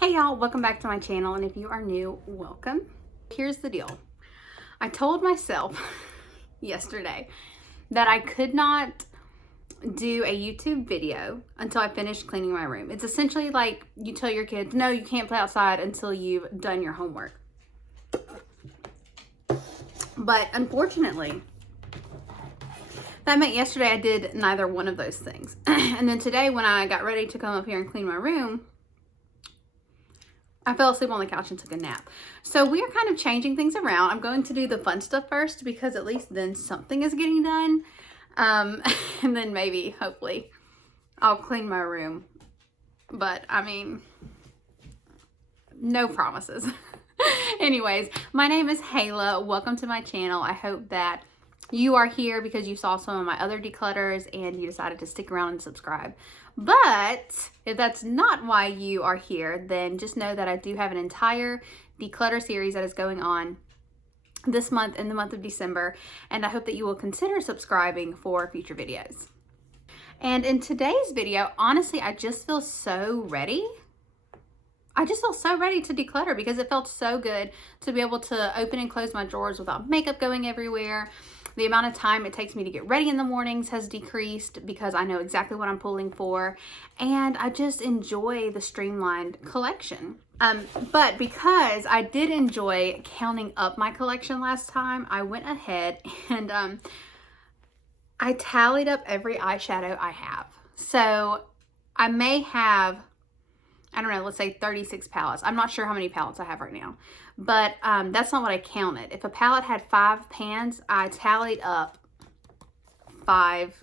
Hey y'all, welcome back to my channel, and if you are new, welcome. Here's the deal. I told myself yesterday that I could not do a YouTube video until I finished cleaning my room. It's essentially like you tell your kids, no, you can't play outside until you've done your homework. But unfortunately, that meant yesterday I did neither one of those things. And then today when I got ready to come up here and clean my room, I fell asleep on the couch and took a nap. So we are kind of changing things around. I'm going to do the fun stuff first because at least then something is getting done. And then maybe, hopefully, I'll clean my room. But, I mean, no promises. Anyways, my name is Hayla. Welcome to my channel. I hope that you are here because you saw some of my other declutters and you decided to stick around and subscribe. But if that's not why you are here, then just know that I do have an entire declutter series that is going on this month, in the month of December, and I hope that you will consider subscribing for future videos. And in today's video, honestly, I just feel so ready. I just feel so ready to declutter because it felt so good to be able to open and close my drawers without makeup going everywhere. The amount of time it takes me to get ready in the mornings has decreased because I know exactly what I'm pulling for, and I just enjoy the streamlined collection. But because I did enjoy counting up my collection last time, I went ahead and I tallied up every eyeshadow I have. So I may have, I don't know, let's say 36 palettes. I'm not sure how many palettes I have right now, but that's not what I counted. If a palette had 5 pans, I tallied up 5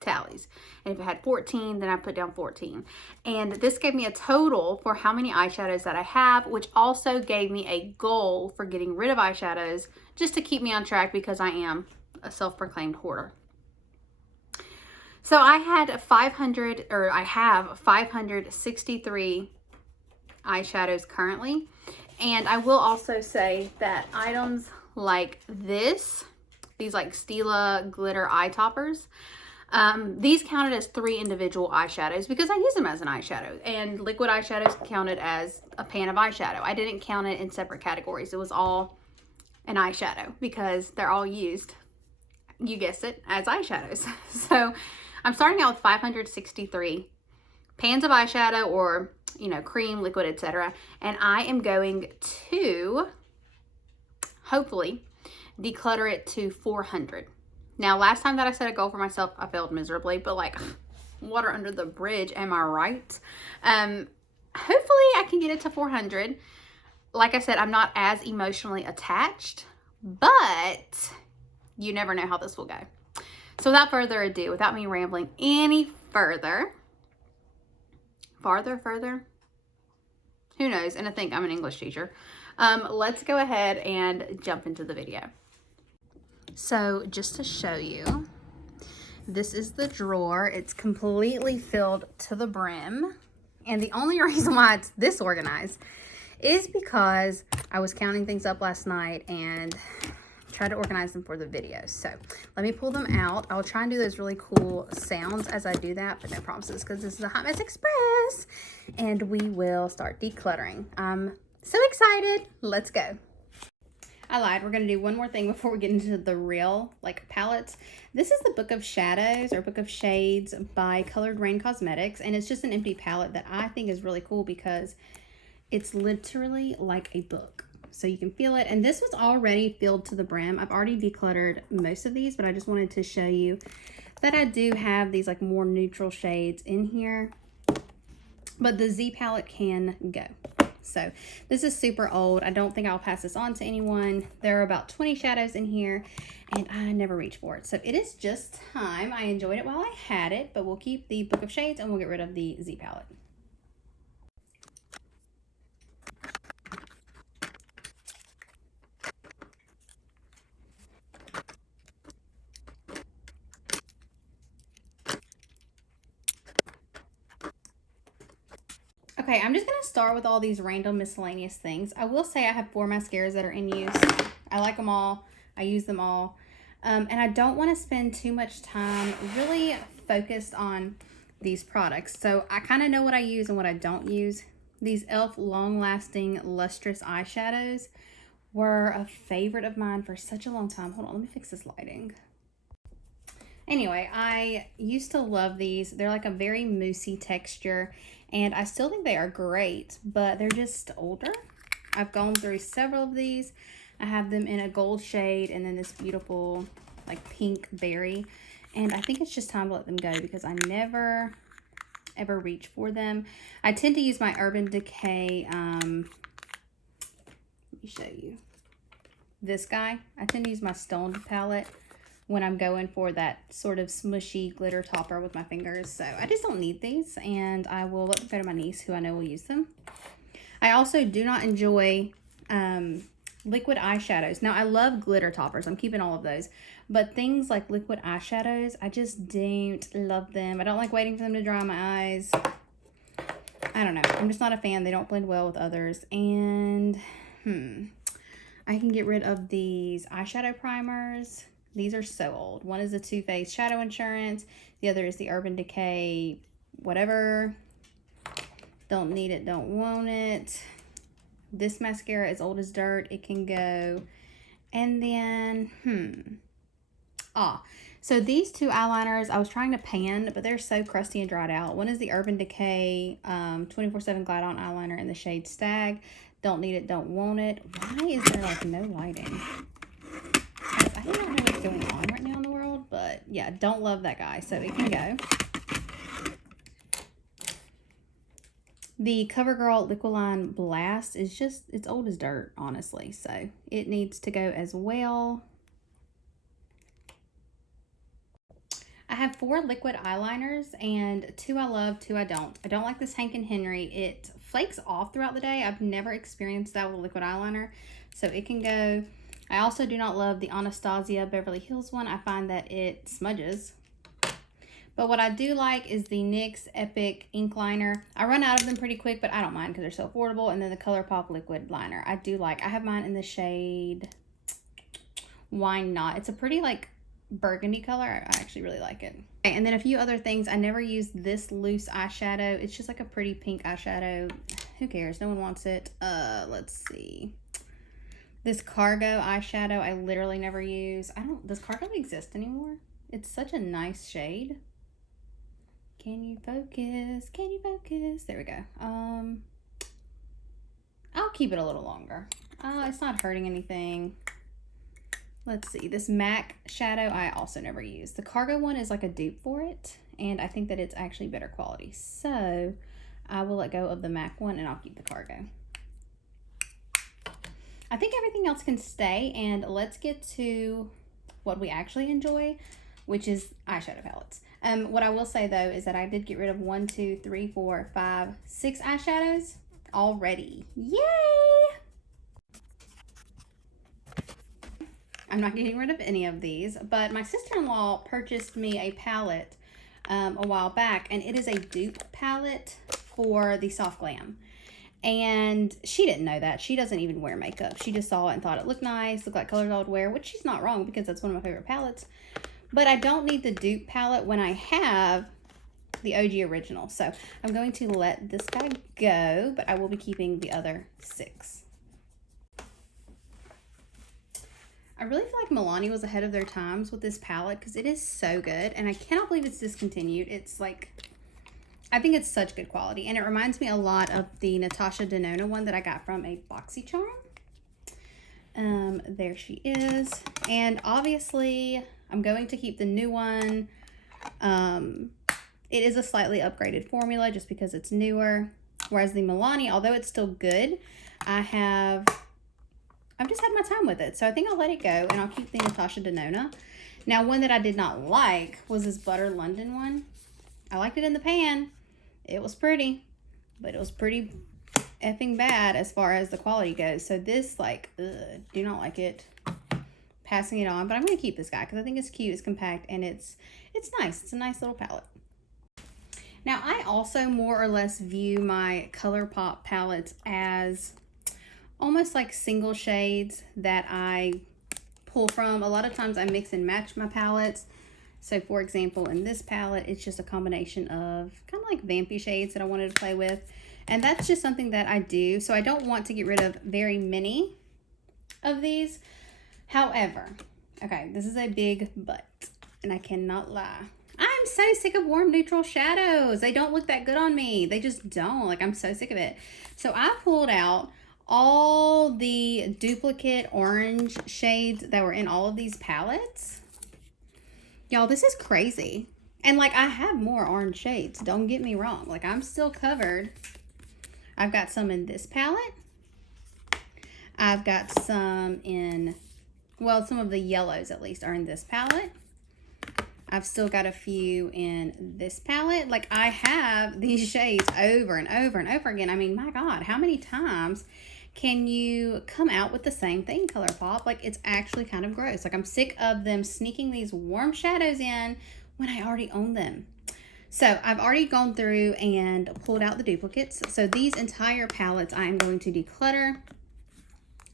tallies. And if it had 14, then I put down 14. And this gave me a total for how many eyeshadows that I have, which also gave me a goal for getting rid of eyeshadows just to keep me on track because I am a self-proclaimed hoarder. So I have 563 eyeshadows currently. And I will also say that items like this, these like Stila glitter eye toppers, these counted as 3 individual eyeshadows because I use them as an eyeshadow, and liquid eyeshadows counted as a pan of eyeshadow. I didn't count it in separate categories. It was all an eyeshadow because they're all used, you guessed it, as eyeshadows. So I'm starting out with 563 pans of eyeshadow, or, you know, cream, liquid, etc. And I am going to hopefully declutter it to 400. Now, last time that I set a goal for myself, I failed miserably, but like, water under the bridge, am I right? Hopefully I can get it to 400. Like I said, I'm not as emotionally attached, but you never know how this will go. So without further ado, without me rambling any further, who knows? And I think I'm an English teacher. Let's go ahead and jump into the video. So just to show you, this is the drawer. It's completely filled to the brim. And the only reason why it's this organized is because I was counting things up last night and try to organize them for the video. So let me pull them out. I'll try and do those really cool sounds as I do that, but no promises because this is a Hot Mess Express and we will start decluttering. I'm so excited. Let's go. I lied. We're going to do one more thing before we get into the real like palettes. This is the Book of Shadows or Book of Shades by Colored Rain Cosmetics, and it's just an empty palette that I think is really cool because it's literally like a book. So you can feel it. And this was already filled to the brim. I've already decluttered most of these, but I just wanted to show you that I do have these like more neutral shades in here. But the Z palette can go. So this is super old. I don't think I'll pass this on to anyone. There are about 20 shadows in here and I never reach for it. So it is just time. I enjoyed it while I had it, but we'll keep the Book of Shades and we'll get rid of the Z palette. Okay, I'm just going to start with all these random miscellaneous things. I will say I have 4 mascaras that are in use. I like them all. I use them all. And I don't want to spend too much time really focused on these products. So I kind of know what I use and what I don't use. These e.l.f. Long Lasting Lustrous Eyeshadows were a favorite of mine for such a long time. Hold on, let me fix this lighting. Anyway, I used to love these. They're like a very moussey texture, and I still think they are great, but they're just older. I've gone through several of these. I have them in a gold shade and then this beautiful like pink berry, and I think it's just time to let them go because I never ever reach for them. I tend to use my Urban Decay, let me show you this guy. I tend to use my Stoned palette when I'm going for that sort of smushy glitter topper with my fingers. So I just don't need these, and I will let them go to my niece who I know will use them. I also do not enjoy liquid eyeshadows. Now I love glitter toppers. I'm keeping all of those. But things like liquid eyeshadows, I just don't love them. I don't like waiting for them to dry on my eyes. I don't know. I'm just not a fan. They don't blend well with others. And I can get rid of these eyeshadow primers. These are so old. One is the Too Faced Shadow Insurance. The other is the Urban Decay whatever. Don't need it, don't want it. This mascara is old as dirt. It can go. And then, so these two eyeliners, I was trying to pan, but they're so crusty and dried out. One is the Urban Decay 24/7 Glide On Eyeliner in the shade Stag. Don't need it, don't want it. Why is there like no lighting? I don't know what's going on right now in the world, but yeah, don't love that guy, so it can go. The CoverGirl Liquiline Blast is just, it's old as dirt, honestly, so it needs to go as well. I have 4 liquid eyeliners, and 2 I love, 2 I don't. I don't like this Hank & Henry. It flakes off throughout the day. I've never experienced that with a liquid eyeliner, so it can go. I also do not love the Anastasia Beverly Hills one. I find that it smudges. But what I do like is the NYX Epic Ink Liner. I run out of them pretty quick, but I don't mind because they're so affordable. And then the ColourPop Liquid Liner. I do like. I have mine in the shade Why Not. It's a pretty like burgundy color. I actually really like it. Okay, and then a few other things. I never use this loose eyeshadow. It's just like a pretty pink eyeshadow. Who cares? No one wants it. Let's see. This Cargo eyeshadow I literally never use. Does Cargo exist anymore? It's such a nice shade. Can you focus? Can you focus? There we go. I'll keep it a little longer. It's not hurting anything. Let's see. This MAC shadow I also never use. The Cargo one is like a dupe for it, and I think that it's actually better quality. So I will let go of the MAC one, and I'll keep the Cargo. I think everything else can stay, and let's get to what we actually enjoy, which is eyeshadow palettes. What I will say though is that I did get rid of 1, 2, 3, 4, 5, 6 eyeshadows already. Yay! I'm not getting rid of any of these, but my sister-in-law purchased me a palette a while back, and it is a dupe palette for the Soft Glam. And she didn't know that. She doesn't even wear makeup. She just saw it and thought it looked nice, looked like colors I would wear, which she's not wrong because that's one of my favorite palettes. But I don't need the dupe palette when I have the OG original. So I'm going to let this guy go, but I will be keeping the other 6. I really feel like Milani was ahead of their times with this palette because it is so good. And I cannot believe it's discontinued. It's like, I think it's such good quality. And it reminds me a lot of the Natasha Denona one that I got from a BoxyCharm. There she is. And obviously, I'm going to keep the new one. It is a slightly upgraded formula just because it's newer. Whereas the Milani, although it's still good, I've just had my time with it. So I think I'll let it go and I'll keep the Natasha Denona. Now, one that I did not like was this Butter London one. I liked it in the pan. It was pretty, but it was pretty effing bad as far as the quality goes. So this, like, do not like it. Passing it on, but I'm going to keep this guy because I think it's cute, it's compact, and it's nice. It's a nice little palette. Now, I also more or less view my ColourPop palettes as almost like single shades that I pull from. A lot of times I mix and match my palettes. So for example, in this palette, it's just a combination of kind of like vampy shades that I wanted to play with. And that's just something that I do. So I don't want to get rid of very many of these. However, okay, this is a big but, and I cannot lie. I'm so sick of warm neutral shadows. They don't look that good on me. They just don't. Like, I'm so sick of it. So I pulled out all the duplicate orange shades that were in all of these palettes. Y'all, this is crazy. And like, I have more orange shades. Don't get me wrong. Like, I'm still covered. I've got some in this palette. I've got some in, well, some of the yellows at least are in this palette. I've still got a few in this palette. Like, I have these shades over and over and over again. I mean, my God, how many times can you come out with the same thing, ColourPop? Like, it's actually kind of gross. Like, I'm sick of them sneaking these warm shadows in when I already own them. So I've already gone through and pulled out the duplicates. So these entire palettes I'm going to declutter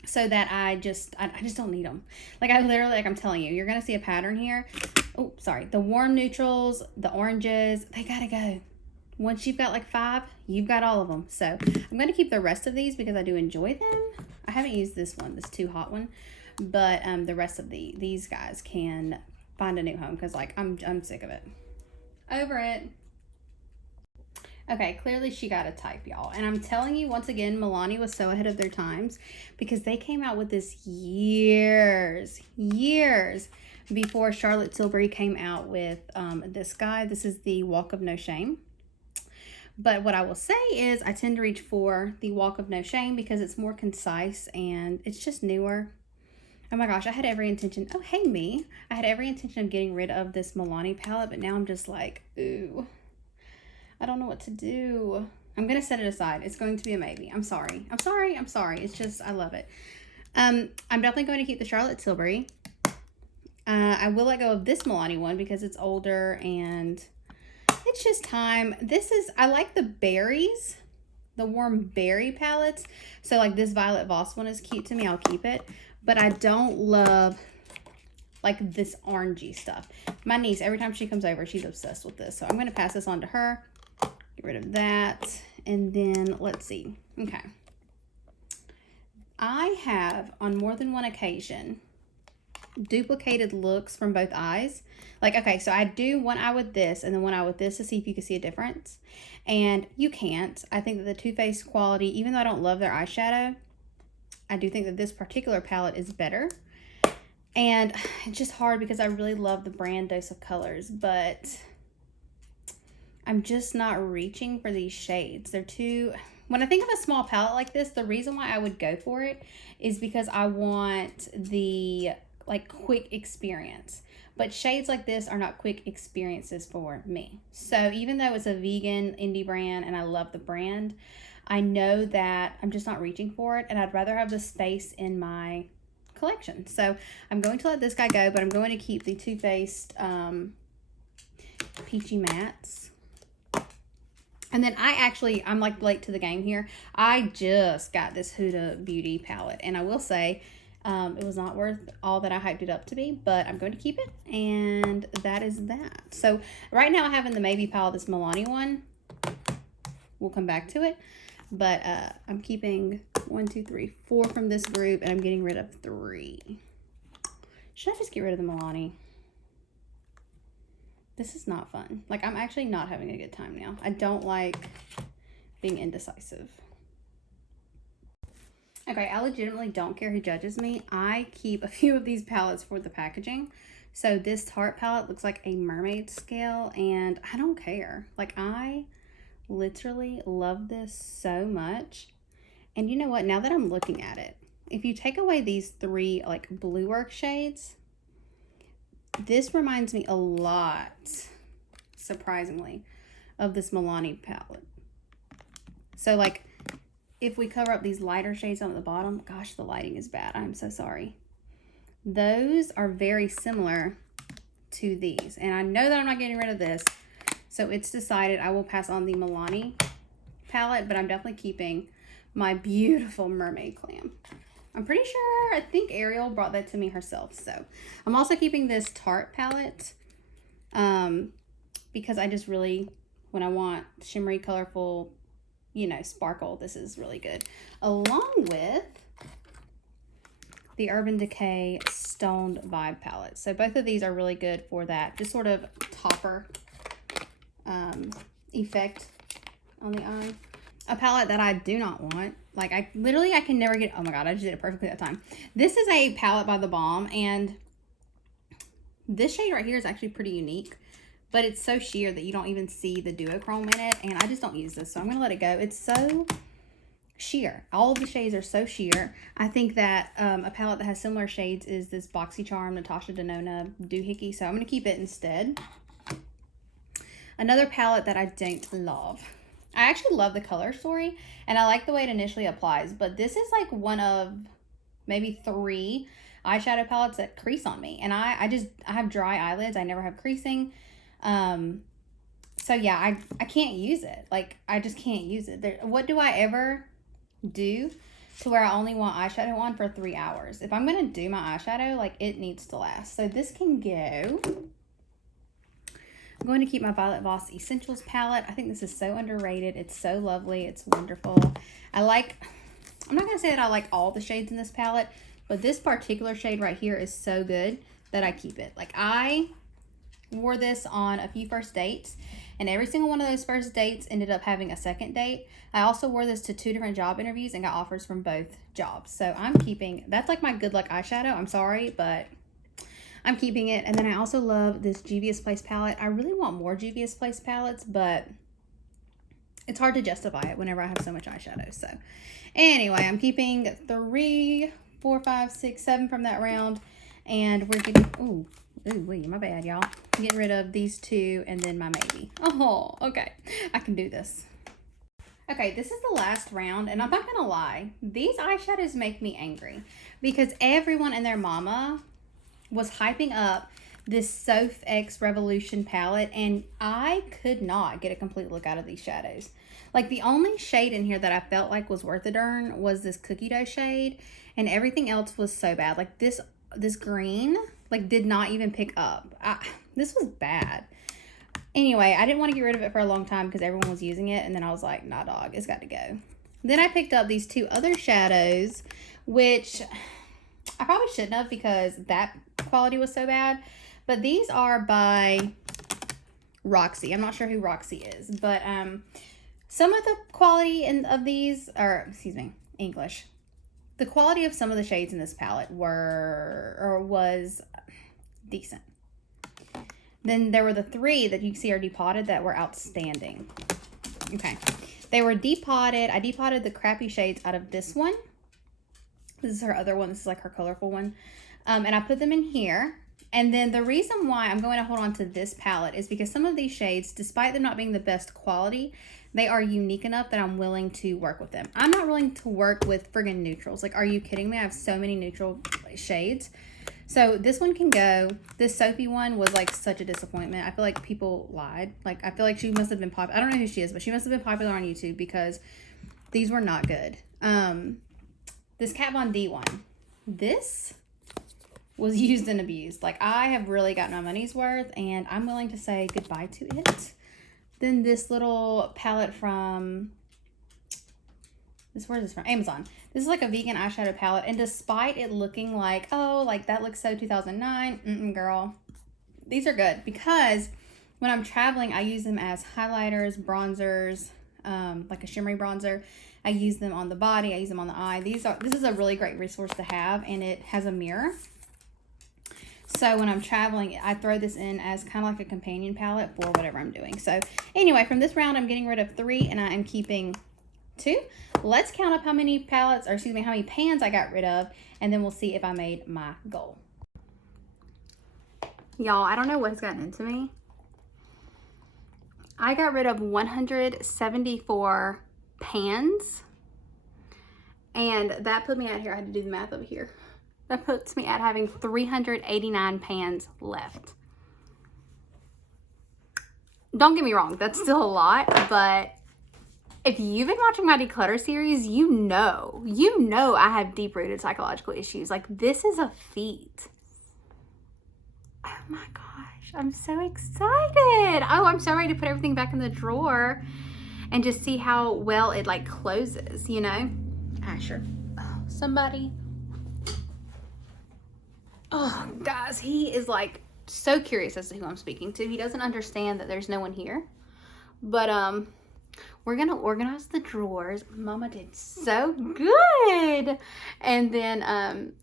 so that I just don't need them. Like, I literally, like I'm telling you, you're going to see a pattern here. Oh, sorry. The warm neutrals, the oranges, they got to go. Once you've got like 5, you've got all of them. So I'm going to keep the rest of these because I do enjoy them. I haven't used this one, this too hot one, but the rest of these guys can find a new home because like I'm sick of it. Over it. Okay, clearly she got a type, y'all. And I'm telling you, once again, Milani was so ahead of their times because they came out with this years before Charlotte Tilbury came out with this guy. This is the Walk of No Shame. But what I will say is I tend to reach for the Walk of No Shame because it's more concise and it's just newer. Oh my gosh, I had every intention. Oh, hey, me. I had every intention of getting rid of this Milani palette, but now I'm just like, ooh, I don't know what to do. I'm going to set it aside. It's going to be a maybe. I'm sorry. It's just, I love it. I'm definitely going to keep the Charlotte Tilbury. I will let go of this Milani one because it's older and it's just time. I like the berries, the warm berry palettes. So like this Violet Voss one is cute to me. I'll keep it. But I don't love like this orangey stuff. My niece, every time she comes over, she's obsessed with this. So I'm going to pass this on to her. Get rid of that. And then let's see. Okay. I have on more than one occasion duplicated looks from both eyes. Like, okay, so I do one eye with this and then one eye with this to see if you can see a difference. And you can't. I think that the Too Faced quality, even though I don't love their eyeshadow, I do think that this particular palette is better. And it's just hard because I really love the brand Dose of Colors, but I'm just not reaching for these shades. They're too... When I think of a small palette like this, the reason why I would go for it is because I want the like quick experience. But shades like this are not quick experiences for me. So even though it's a vegan indie brand and I love the brand, I know that I'm just not reaching for it and I'd rather have the space in my collection. So I'm going to let this guy go, but I'm going to keep the Too Faced Peachy Mattes. And then I'm like late to the game here. I just got this Huda Beauty palette. And I will say, it was not worth all that I hyped it up to be, but I'm going to keep it. And that is that. So right now I have in the maybe pile this Milani one. We'll come back to it. But I'm keeping 1, 2, 3, 4 from this group. And I'm getting rid of 3. Should I just get rid of the Milani? This is not fun. Like, I'm actually not having a good time now. I don't like being indecisive. Okay, I legitimately don't care who judges me. I keep a few of these palettes for the packaging. So this Tarte palette looks like a mermaid scale, and I don't care. Like, I literally love this so much. And you know what? Now that I'm looking at it, if you take away these 3, like, blue work shades, this reminds me a lot, surprisingly, of this Milani palette. So, like, if we cover up these lighter shades on the bottom, gosh, the lighting is bad. I'm so sorry. Those are very similar to these. And I know that I'm not getting rid of this. So it's decided I will pass on the Milani palette, but I'm definitely keeping my beautiful mermaid clam. I'm pretty sure, I think Ariel brought that to me herself. So I'm also keeping this Tarte palette because I just really, when I want shimmery, colorful, you know, sparkle, this is really good. Along with the Urban Decay Stoned Vibe palette. So both of these are really good for that, just sort of topper effect on the eye. A palette that I do not want. Like, I can never get, oh my God, I just did it perfectly that time. This is a palette by The Balm, and this shade right here is actually pretty unique, but it's so sheer that you don't even see the duochrome in it, and I just don't use this, so I'm gonna let it go. It's so sheer. All of the shades are so sheer. I think that a palette that has similar shades is this BoxyCharm Natasha Denona Doohickey, so I'm gonna keep it instead. Another palette that I don't love. I actually love the color story, and I like the way it initially applies, but this is like one of maybe 3 eyeshadow palettes that crease on me, and I have dry eyelids. I never have creasing. So yeah, I can't use it. Like, I just can't use it. What do I ever do to where I only want eyeshadow on for 3 hours? If I'm gonna do my eyeshadow, like, it needs to last. So this can go. I'm going to keep my Violet Voss Essentials palette. I think this is so underrated. It's so lovely. It's wonderful. I'm not going to say that I like all the shades in this palette, but this particular shade right here is so good that I keep it. Like, I wore this on a few first dates, and every single one of those first dates ended up having a second date. I also wore this to 2 different job interviews and got offers from both jobs. So I'm keeping, that's like my good luck eyeshadow. I'm sorry, but I'm keeping it. And then I also love this Juvia's Place palette. I really want more Juvia's Place palettes, but it's hard to justify it whenever I have so much eyeshadow. So anyway, I'm keeping 3, 4, 5, 6, 7 from that round. And we're getting, wait, my bad, y'all. Getting rid of these 2 and then my maybe. Oh, okay. I can do this. Okay, this is the last round, and I'm not gonna lie. These eyeshadows make me angry because everyone and their mama was hyping up this Soph X Revolution palette, and I could not get a complete look out of these shadows. Like, the only shade in here that I felt like was worth a darn was this cookie dough shade, and everything else was so bad. Like, this green, like, did not even pick up. This was bad. Anyway, I didn't want to get rid of it for a long time because everyone was using it, and then I was like, nah, dog, it's got to go. Then I picked up these 2 other shadows, which I probably shouldn't have because that quality was so bad, but these are by Roxy. I'm not sure who Roxy is, but some of the quality of these, or excuse me, English. The quality of some of the shades in this palette was decent. Then there were the 3 that you see are depotted that were outstanding. Okay, they were depotted. I depotted the crappy shades out of this one. This is her other one. This is like her colorful one. And I put them in here. And then the reason why I'm going to hold on to this palette is because some of these shades, despite them not being the best quality, they are unique enough that I'm willing to work with them. I'm not willing to work with friggin' neutrals. Like, are you kidding me? I have so many neutral shades. So this one can go. This Sophie one was like such a disappointment. I feel like people lied. Like, I feel like she must have been popular. I don't know who she is, but she must have been popular on YouTube because these were not good. This Kat Von D one. This was used and abused. Like, I have really gotten my money's worth, and I'm willing to say goodbye to it. Then this little palette from, where is this from? Amazon. This is like a vegan eyeshadow palette, and despite it looking like, oh, like that looks so 2009, girl, these are good because when I'm traveling, I use them as highlighters, bronzers, like a shimmery bronzer. I use them on the body. I use them on the eye. This is a really great resource to have, and it has a mirror. So when I'm traveling, I throw this in as kind of like a companion palette for whatever I'm doing. So anyway, from this round, I'm getting rid of 3, and I am keeping 2. Let's count up how many palettes, or excuse me, how many pans I got rid of, and then we'll see if I made my goal. Y'all, I don't know what has gotten into me. I got rid of 174 pans, and that put me out here. I had to do the math over here. That puts me at having 389 pans left. Don't get me wrong, that's still a lot, but if you've been watching my declutter series, you know I have deep-rooted psychological issues. Like, this is a feat. Oh my gosh, I'm so excited. Oh, I'm so ready to put everything back in the drawer. and just see how well it like closes, you know? Asher, oh, somebody. Oh, guys, he is like so curious as to who I'm speaking to. He doesn't understand that there's no one here. But we're gonna organize the drawers. Mama did so good. And then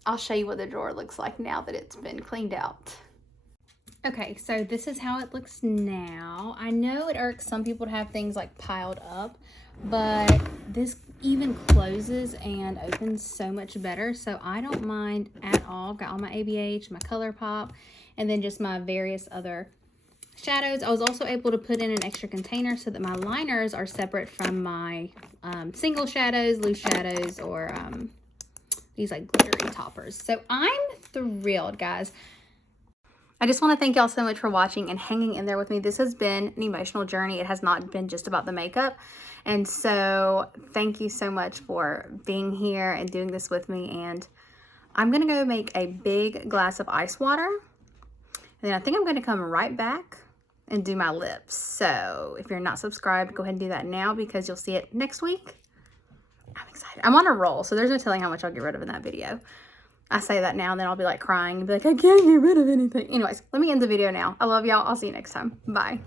I'll show you what the drawer looks like now that it's been cleaned out. Okay, so this is how it looks now. I know it irks some people to have things like piled up, but this even closes and opens so much better. So I don't mind at all. Got all my ABH, my ColourPop, and then just my various other shadows. I was also able to put in an extra container so that my liners are separate from my single shadows, loose shadows, or these like glittery toppers. So I'm thrilled, guys. I just want to thank y'all so much for watching and hanging in there with me. This has been an emotional journey. It has not been just about the makeup. And so thank you so much for being here and doing this with me. And I'm going to go make a big glass of ice water. And then I think I'm going to come right back and do my lips. So if you're not subscribed, go ahead and do that now because you'll see it next week. I'm excited. I'm on a roll, so there's no telling how much I'll get rid of in that video. I say that now and then I'll be like crying and be like, I can't get rid of anything. Anyways, let me end the video now. I love y'all. I'll see you next time. Bye.